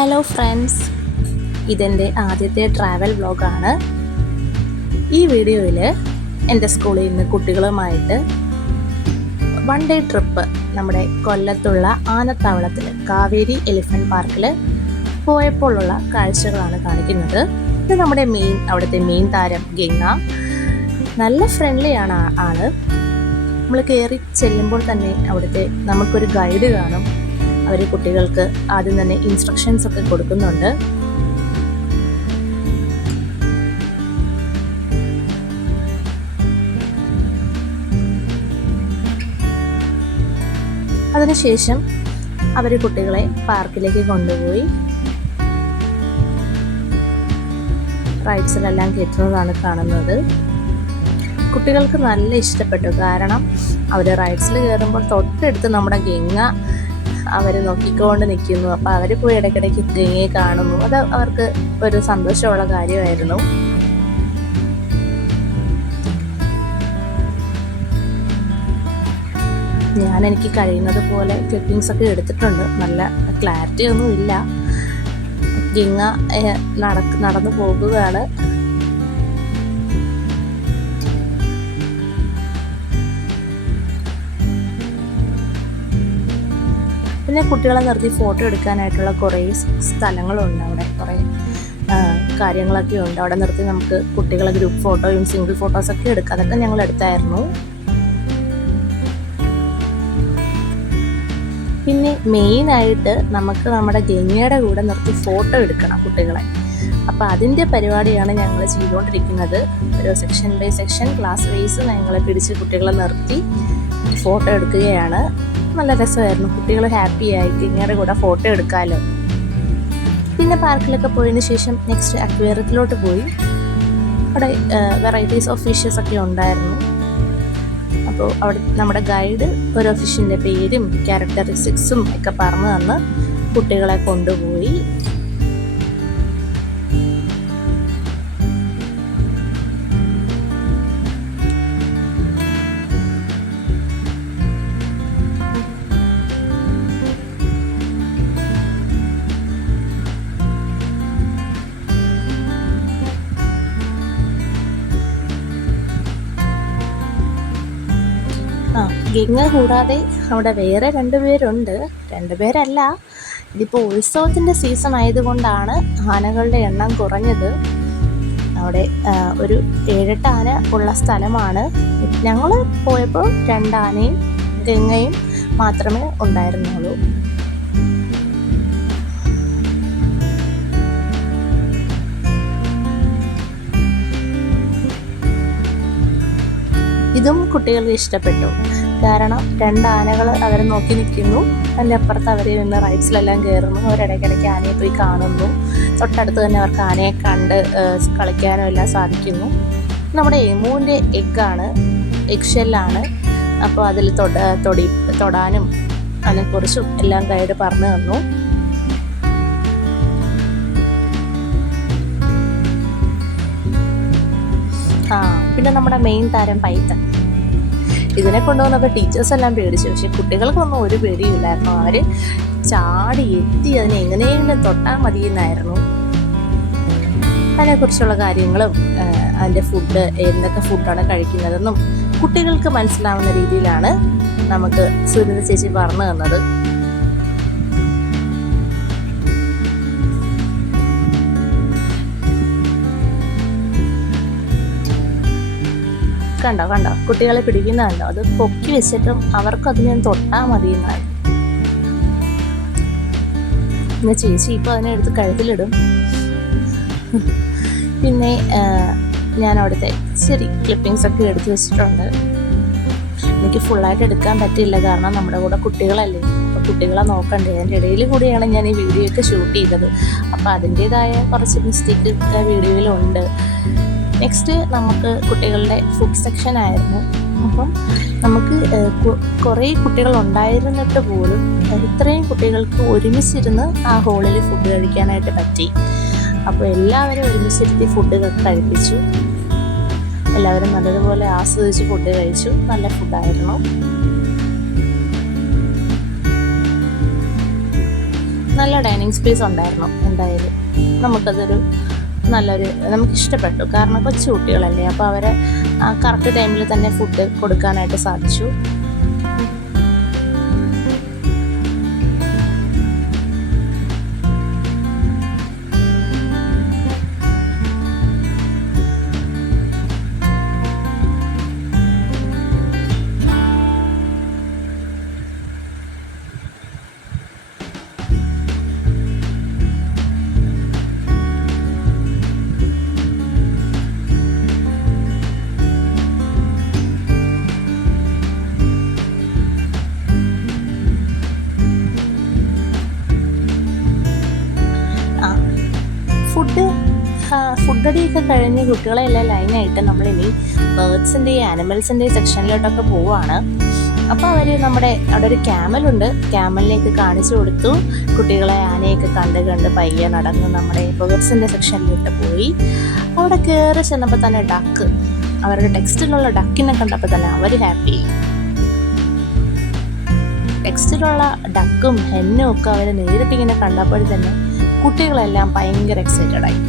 Hello friends, ഇതെൻ്റെ ആദ്യത്തെ travel വ്ലോഗാണ്. ഈ വീഡിയോയിൽ എൻ്റെ സ്കൂളിൽ നിന്ന് കുട്ടികളുമായിട്ട് വൺ ഡേ ട്രിപ്പ് നമ്മുടെ കൊല്ലത്തുള്ള ആനത്താവളത്തിൽ കാവേരി എലിഫൻറ്റ് പാർക്കിൽ പോയപ്പോഴുള്ള കാഴ്ചകളാണ് കാണിക്കുന്നത്. ഇത് നമ്മുടെ അവിടുത്തെ മെയിൻ താരം ഗംഗ. നല്ല ഫ്രണ്ട്ലിയാണ് ആള്. നമ്മൾ കയറി ചെല്ലുമ്പോൾ തന്നെ അവിടുത്തെ നമുക്കൊരു ഗൈഡ് കാണും. അവർ കുട്ടികൾക്ക് ആദ്യം തന്നെ ഇൻസ്ട്രക്ഷൻസ് ഒക്കെ കൊടുക്കുന്നുണ്ട്. അതിനുശേഷം അവർ കുട്ടികളെ പാർക്കിലേക്ക് കൊണ്ടുപോയി റൈഡ്സിലെല്ലാം കയറ്റുന്നതാണ് കാണുന്നത്. കുട്ടികൾക്ക് നല്ല ഇഷ്ടപ്പെട്ടു. കാരണം അവർ റൈഡ്സിൽ കയറുമ്പോൾ തൊട്ടടുത്ത് നമ്മുടെ ഗംഗ അവർ നോക്കിക്കൊണ്ട് നിൽക്കുന്നു. അപ്പോൾ അവർ പോയി ഇടയ്ക്കിടയ്ക്ക് ഗംഗയെ കാണുന്നു. അത് അവർക്ക് ഒരു സന്തോഷമുള്ള കാര്യമായിരുന്നു. എനിക്ക് കഴിയുന്നത് പോലെ ക്ലിപ്പിങ്സ് ഒക്കെ എടുത്തിട്ടുണ്ട്. നല്ല ക്ലാരിറ്റി ഒന്നും ഇല്ല. ഗംഗ നടന്നു പോകുകയാണ്. പിന്നെ കുട്ടികളെ നിർത്തി ഫോട്ടോ എടുക്കാനായിട്ടുള്ള കുറേ സ്ഥലങ്ങളുണ്ട്. അവിടെ കുറേ കാര്യങ്ങളൊക്കെ ഉണ്ട്. അവിടെ നിർത്തി നമുക്ക് കുട്ടികളെ ഗ്രൂപ്പ് ഫോട്ടോയും സിംഗിൾ ഫോട്ടോസൊക്കെ എടുക്കാം. അതൊക്കെ ഞങ്ങൾ എടുത്തായിരുന്നു. പിന്നെ മെയിനായിട്ട് നമുക്ക് നമ്മുടെ ഗംഗയുടെ കൂടെ നിർത്തി ഫോട്ടോ എടുക്കണം കുട്ടികളെ. അപ്പോൾ അതിൻ്റെ പരിപാടിയാണ് ഞങ്ങൾ ചെയ്തുകൊണ്ടിരിക്കുന്നത്. ഒരു section by section class wise ഞങ്ങളെ പിടിച്ച് കുട്ടികളെ നിർത്തി ഫോട്ടോ എടുക്കുകയാണ്. നല്ല രസമായിരുന്നു. കുട്ടികൾ ഹാപ്പിയായി ഗംഗയുടെ കൂടെ ഫോട്ടോ എടുക്കാമല്ലോ. പിന്നെ പാർക്കിലൊക്കെ പോയതിന് ശേഷം നെക്സ്റ്റ് അക്വേറിയത്തിലോട്ട് പോയി. അവിടെ വെറൈറ്റീസ് ഓഫ് ഫിഷസ് ഒക്കെ ഉണ്ടായിരുന്നു. അപ്പോൾ അവിടെ നമ്മുടെ ഗൈഡ് ഓരോ ഫിഷിൻ്റെ പേരും ക്യാരക്ടറിസ്റ്റിക്സും ഒക്കെ പറഞ്ഞു തന്ന് കുട്ടികളെ കൊണ്ടുപോയി. ഗംഗ കൂടാതെ അവിടെ വേറെ രണ്ടുപേരുണ്ട്. രണ്ടുപേരല്ല, ഇതിപ്പോൾ ഉത്സവത്തിൻ്റെ സീസൺ ആയതുകൊണ്ടാണ് ആനകളുടെ എണ്ണം കുറഞ്ഞത്. അവിടെ ഒരു 7-8 ആന ഉള്ള സ്ഥലമാണ്. ഞങ്ങൾ പോയപ്പോൾ 2 ആനയും ഗംഗയും മാത്രമേ ഉണ്ടായിരുന്നുള്ളൂ. ഇതും കുട്ടികൾക്ക് ഇഷ്ടപ്പെട്ടു. കാരണം 2 ആനകൾ അവരെ നോക്കി നിൽക്കുന്നു. അതിൻ്റെ അപ്പുറത്ത് അവർ നിന്ന് റൈഡ്സിലെല്ലാം കയറുന്നു. അവരിടയ്ക്കിടയ്ക്ക് ആനയെ പോയി കാണുന്നു. തൊട്ടടുത്ത് തന്നെ അവർക്ക് ആനയെ കണ്ട് കളിക്കാനും എല്ലാം സാധിക്കുന്നു. നമ്മുടെ എമുവിൻ്റെ എഗ് ഷെല്ലാണ്. അപ്പോൾ അതിൽ തൊടാനും അതിനെക്കുറിച്ചും എല്ലാം ഗൈഡ് പറഞ്ഞു തന്നു. പിന്നെ നമ്മുടെ മെയിൻ താരം പൈത്തൺ. ഇതിനെ കൊണ്ടുവന്നപ്പോൾ ടീച്ചേഴ്സ് എല്ലാം പേടിച്ചു. പക്ഷെ കുട്ടികൾക്കൊന്നും ഒരു പേടിയില്ലായിരുന്നു. അവർ ചാടി എത്തി അതിനെ എങ്ങനെയെങ്കിലും തൊട്ടാൽ മതിയെന്നായിരുന്നു. അതിനെക്കുറിച്ചുള്ള കാര്യങ്ങളും അതിൻ്റെ ഫുഡ് എന്തൊക്കെ ഫുഡാണ് കഴിക്കുന്നതെന്നും കുട്ടികൾക്ക് മനസ്സിലാവുന്ന രീതിയിലാണ് നമുക്ക് സുനിത ചേച്ചി പറഞ്ഞു തന്നത്. കണ്ടോ കുട്ടികളെ പിടിക്കുന്നതല്ലോ. അത് പൊക്കി വെച്ചിട്ടും അവർക്കതിനെ തൊട്ടാൽ മതി എന്നായി. പിന്നെ ചേച്ചി ഇപ്പോൾ അതിനെ എടുത്ത് കഴുത്തിലിടും. പിന്നെ ഞാൻ അവിടുത്തെ ശരി ക്ലിപ്പിങ്സ് ഒക്കെ എടുത്ത് വെച്ചിട്ടുണ്ട്. എനിക്ക് ഫുള്ളായിട്ട് എടുക്കാൻ പറ്റില്ല, കാരണം നമ്മുടെ കൂടെ കുട്ടികളല്ലേ. അപ്പോൾ കുട്ടികളെ നോക്കണ്ടേ. അതിൻ്റെ ഇടയിൽ കൂടിയാണ് ഞാൻ ഈ വീഡിയോ ഒക്കെ ഷൂട്ട് ചെയ്തത്. അപ്പോൾ അതിൻ്റേതായ കുറച്ച് മിസ്റ്റേക്ക് വീഡിയോയിലുണ്ട്. നെക്സ്റ്റ് നമുക്ക് കുട്ടികളുടെ ഫുഡ് സെക്ഷൻ ആയിരുന്നു. അപ്പം നമുക്ക് കുറേ കുട്ടികൾ ഉണ്ടായിരുന്നിട്ട് പോലും ഇത്രയും കുട്ടികൾക്ക് ഒരുമിച്ചിരുന്ന് ആ ഹോളിൽ ഫുഡ് കഴിക്കാനായിട്ട് പറ്റി. അപ്പോൾ എല്ലാവരും ഒരുമിച്ചിരുത്തി ഫുഡ് കഴിപ്പിച്ചു. എല്ലാവരും നല്ലതുപോലെ ആസ്വദിച്ച് ഫുഡ് കഴിച്ചു. നല്ല ഫുഡായിരുന്നു. നല്ല ഡൈനിങ് സ്പേസ് ഉണ്ടായിരുന്നു. എന്തായാലും നമുക്കതൊരു നമുക്കിഷ്ടപ്പെട്ടു. കാരണം കൊച്ചു കുട്ടികളല്ലേ, അപ്പോൾ അവരെ കറക്റ്റ് ടൈമിൽ തന്നെ ഫുഡ് കൊടുക്കാനായിട്ട് സാധിച്ചു. ഫുഡടിയൊക്കെ കഴിഞ്ഞ് കുട്ടികളെല്ലാം ലൈനായിട്ട് നമ്മളിനി ബേർഡ്സിൻ്റെയും ആനിമൽസിൻ്റെയും സെക്ഷനിലോട്ടൊക്കെ പോവുകയാണ്. അപ്പോൾ അവിടെ ഒരു ക്യാമലുണ്ട്, ക്യാമലിനെയൊക്കെ കാണിച്ചു കൊടുത്തു. കുട്ടികളെ ആനയൊക്കെ കണ്ട് പയ്യെ നടന്ന് നമ്മുടെ ബേർഡ്സിൻ്റെ സെക്ഷനിലോട്ട് പോയി. അവിടെ കയറി ചെന്നപ്പോൾ തന്നെ അവരുടെ ടെക്സ്റ്റിലുള്ള ഡക്കിനെ കണ്ടപ്പോൾ തന്നെ അവർ ഹാപ്പി. ടെക്സ്റ്റിലുള്ള ഡക്കും ഹെന്നും ഒക്കെ അവർ നേരിട്ടിങ്ങനെ കണ്ടപ്പോൾ തന്നെ കുട്ടികളെല്ലാം ഭയങ്കര എക്സൈറ്റഡായി.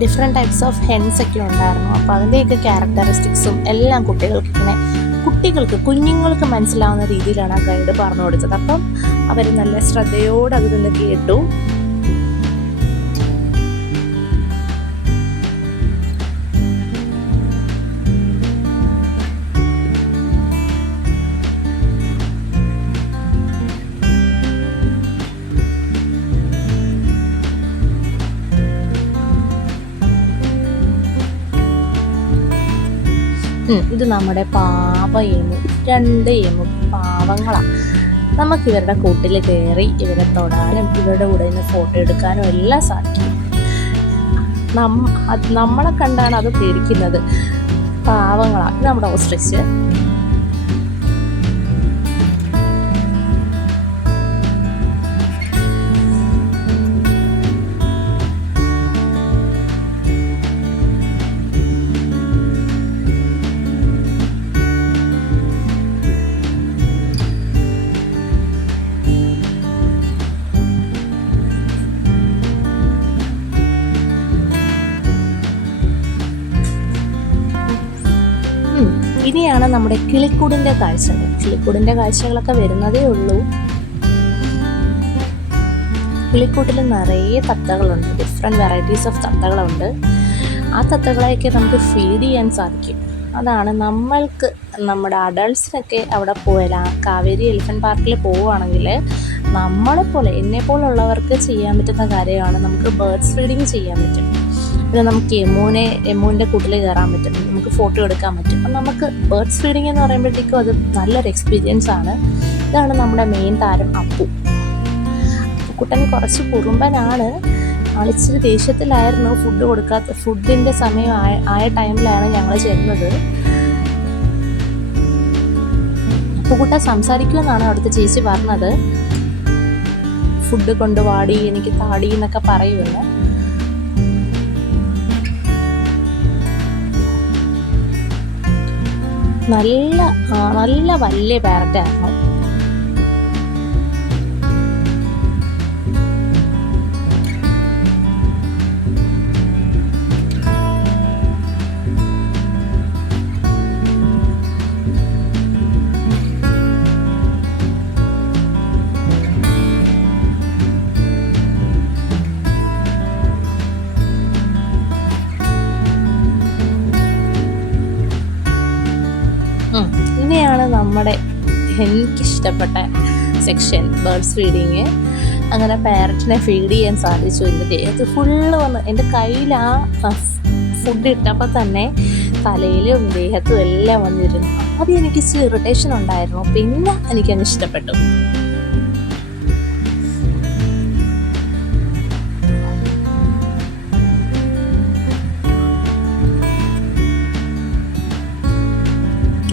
ഡിഫറെൻറ്റ് ടൈപ്സ് ഓഫ് ഹെൻസ് ഒക്കെ ഉണ്ടായിരുന്നു. അപ്പോൾ അതിൻ്റെയൊക്കെ ക്യാരക്ടറിസ്റ്റിക്സും എല്ലാം കുഞ്ഞുങ്ങൾക്ക് മനസ്സിലാവുന്ന രീതിയിലാണ് ആ ഗൈഡ് പറഞ്ഞു കൊടുത്തത്. അപ്പം അവർ നല്ല ശ്രദ്ധയോടെ അതിൽ നിന്ന് കേട്ടു. ഇത് നമ്മുടെ പാവയെമു, 2 എമു പാവങ്ങളാണ്. നമുക്ക് ഇവരുടെ കൂട്ടിൽ കയറി ഇവരെ തൊടാനും ഇവരുടെ കൂടെ നിന്ന് ഫോട്ടോ എടുക്കാനും എല്ലാം സാധിക്കും. നമ്മളെ കണ്ടാണ് അത് പേടിക്കുന്നത്. പാവങ്ങളാണ്. ഇത് നമ്മുടെ ഓസ്ട്രിച്ച്. ഇനിയാണ് നമ്മുടെ കിളിക്കൂടിൻ്റെ കാഴ്ചകൾ. കിളിക്കൂടിൻ്റെ കാഴ്ചകളൊക്കെ വരുന്നതേ ഉള്ളൂ. കിളിക്കൂട്ടിൽ നിറയെ തത്തകളുണ്ട്, ഡിഫറെൻറ്റ് വെറൈറ്റീസ് ഓഫ് തത്തകളുണ്ട്. ആ തത്തകളെയൊക്കെ നമുക്ക് ഫീഡ് ചെയ്യാൻ സാധിക്കും. അതാണ് നമ്മുടെ അഡൾട്ട്സിനൊക്കെ അവിടെ പോയാൽ കാവേരി എലിഫൻറ്റ് പാർക്കിൽ പോവുകയാണെങ്കിൽ എന്നെപ്പോലുള്ളവർക്ക് ചെയ്യാൻ പറ്റുന്ന കാര്യമാണ്. നമുക്ക് ബേർഡ്സ് ഫീഡിങ് ചെയ്യാൻ പറ്റും. പിന്നെ നമുക്ക് എമ്മുവിൻ്റെ കൂട്ടിൽ കയറാൻ പറ്റും, നമുക്ക് ഫോട്ടോ എടുക്കാൻ പറ്റും. അപ്പം നമുക്ക് ബേർഡ്സ് ഫീഡിങ് എന്ന് പറയുമ്പോഴത്തേക്കും അത് നല്ലൊരു എക്സ്പീരിയൻസ് ആണ്. ഇതാണ് നമ്മുടെ മെയിൻ താരം അപ്പുക്കുട്ടൻ. കുറച്ച് കുറുമ്പനാണ്, ആളിച്ചിരി ദേഷ്യത്തിലായിരുന്നു. ഫുഡിൻ്റെ സമയം ആയ ടൈമിലാണ് ഞങ്ങൾ ചെന്നത്. അപ്പുക്കുട്ടൻ സംസാരിക്കുമെന്നാണ് അവിടുത്തെ ചേച്ചി പറഞ്ഞത്. ഫുഡ് കൊണ്ടുവാടി, എനിക്ക് താടി എന്നൊക്കെ പറയുമെന്ന്. നല്ല വലിയ പാരറ്റായിരുന്നു. ഇനിയാണ് നമ്മുടെ എനിക്കിഷ്ടപ്പെട്ട സെക്ഷൻ, ബേർഡ്സ് ഫീഡിങ്. അങ്ങനെ പാരറ്റിനെ ഫീഡ് ചെയ്യാൻ സാധിച്ചു. എൻ്റെ ദേഹത്ത് ഫുള്ള് വന്ന് എൻ്റെ കയ്യിൽ ആ ഫുഡ് ഇട്ടപ്പോൾ തന്നെ തലയിലും ദേഹത്തും എല്ലാം വന്നിരുന്നു. ആദ്യം എനിക്ക് ഇറിറ്റേഷൻ ഉണ്ടായിരുന്നു, പിന്നെ എനിക്കങ്ങ് ഇഷ്ടപ്പെട്ടു.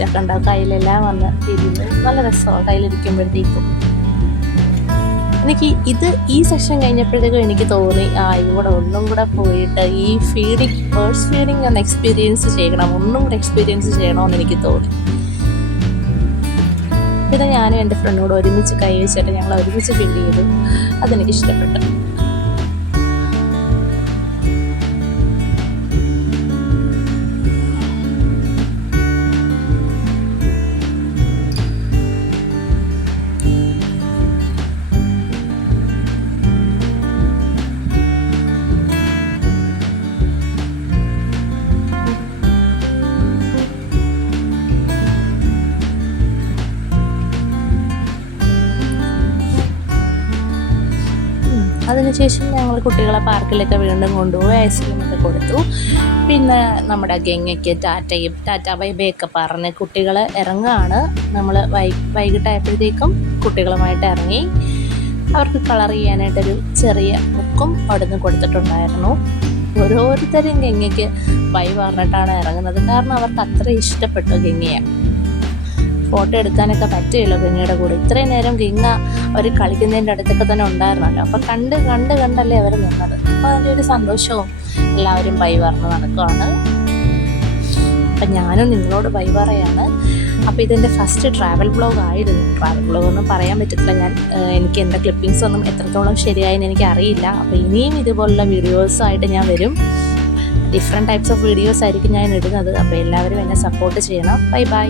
ലൈറ്റൊക്കെ ഉണ്ടാവും, കയ്യിലെല്ലാം വന്ന് തിരിഞ്ഞ് നല്ല രസമാണ് കയ്യിലിരിക്കുമ്പോഴത്തേക്കും. എനിക്ക് ഈ സെഷൻ കഴിഞ്ഞപ്പോഴത്തേക്കും എനിക്ക് തോന്നി ഇവിടെ ഒന്നും കൂടെ പോയിട്ട് ഈ ബേർഡ്സ് ഫീഡിങ് ഒന്ന് എക്സ്പീരിയൻസ് ചെയ്യണം, ഒന്നും കൂടെ എക്സ്പീരിയൻസ് ചെയ്യണമെന്ന് എനിക്ക് തോന്നി. പിന്നെ ഞാനും എൻ്റെ ഫ്രണ്ടിനോട് ഒരുമിച്ച് കൈ വെച്ചിട്ട് ഞങ്ങൾ ഒരുമിച്ച് ഫീഡ് ചെയ്തു. അതെനിക്ക് ഇഷ്ടപ്പെട്ടു. അതിനുശേഷം ഞങ്ങൾ കുട്ടികളെ പാർക്കിലൊക്കെ വീണ്ടും കൊണ്ടുപോയി ഐസ്ക്രീമൊക്കെ കൊടുത്തു. പിന്നെ നമ്മുടെ ഗംഗയ്ക്ക് ടാറ്റ ബൈ ബൈ ഒക്കെ പറഞ്ഞ് കുട്ടികൾ ഇറങ്ങുകയാണ്. നമ്മൾ വൈകിട്ടായപ്പോഴത്തേക്കും കുട്ടികളുമായിട്ട് ഇറങ്ങി. അവർക്ക് കളർ ചെയ്യാനായിട്ടൊരു ചെറിയ ബുക്കും അവിടെ നിന്ന് കൊടുത്തിട്ടുണ്ടായിരുന്നു. ഓരോരുത്തരും ഗംഗയ്ക്ക് ബൈ പറഞ്ഞിട്ടാണ് ഇറങ്ങുന്നത്, കാരണം അവർക്ക് അത്ര ഇഷ്ടപ്പെട്ടു ഗംഗയെ. ഫോട്ടോ എടുക്കാനൊക്കെ പറ്റുമല്ലോ ഗംഗയുടെ കൂടെ. ഇത്രയും നേരം ഗംഗ അവർ കളിക്കുന്നതിൻ്റെ അടുത്തൊക്കെ തന്നെ ഉണ്ടായിരുന്നല്ലോ. അപ്പോൾ കണ്ടല്ലേ അവർ നിന്നത്. അപ്പോൾ അതിൻ്റെ ഒരു സന്തോഷവും എല്ലാവരും ബൈ പറഞ്ഞ് നടക്കുകയാണ്. അപ്പം ഞാനും നിങ്ങളോട് ബൈ പറയാണ്. അപ്പോൾ ഇതെൻ്റെ ഫസ്റ്റ് ട്രാവൽ വ്ളോഗ് ആയിരുന്നു. ട്രാവൽ വ്ളോഗ് ഒന്നും പറയാൻ പറ്റത്തില്ല. എനിക്ക് എൻ്റെ ക്ലിപ്പിങ്സ് ഒന്നും എത്രത്തോളം ശരിയായെന്ന് എനിക്ക് അറിയില്ല. അപ്പോൾ ഇനിയും ഇതുപോലുള്ള വീഡിയോസായിട്ട് ഞാൻ വരും. ഡിഫറെൻറ്റ് ടൈപ്സ് ഓഫ് വീഡിയോസ് ആയിരിക്കും ഞാൻ ഇടുന്നത്. അപ്പോൾ എല്ലാവരും എന്നെ സപ്പോർട്ട് ചെയ്യണം. ബൈ.